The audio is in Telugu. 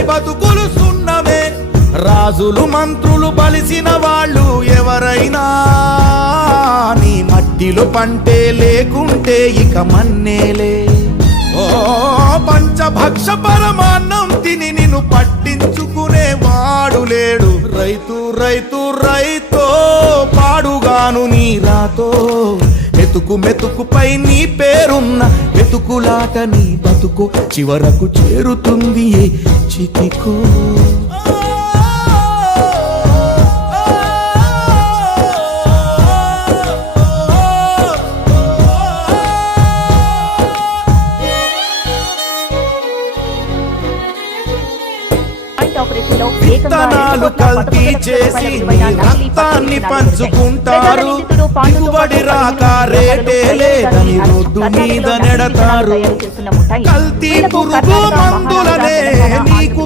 ఎవరి బతుకులు సున్నమే. రాజులు మంత్రులు బలిసిన వాళ్ళు ఎవరైనా నీ మట్టిలో పంటే లేకుంటే ఇక మన్నేలే. ఓ పంచభక్ష పరమాన్నం తిని నిన్ను పట్టించుకునే వాడు లేడు. రైతు రైతు రైతో పాడుగాను నీ రాతో. మెతుకు మెతుకుపై నీ పేరున్న మెతుకులాట నీ బతుకు చివరకు చేరుతుంది ఏ చితికో. విత్తనాలు కల్తీ చేసి నీ రక్తాన్ని పంచుకుంటారు. దిగుబడి రాక రేటే లేదని రోడ్డు మీద నెడతారు. కల్తీ పురుగు మందులనే నీకు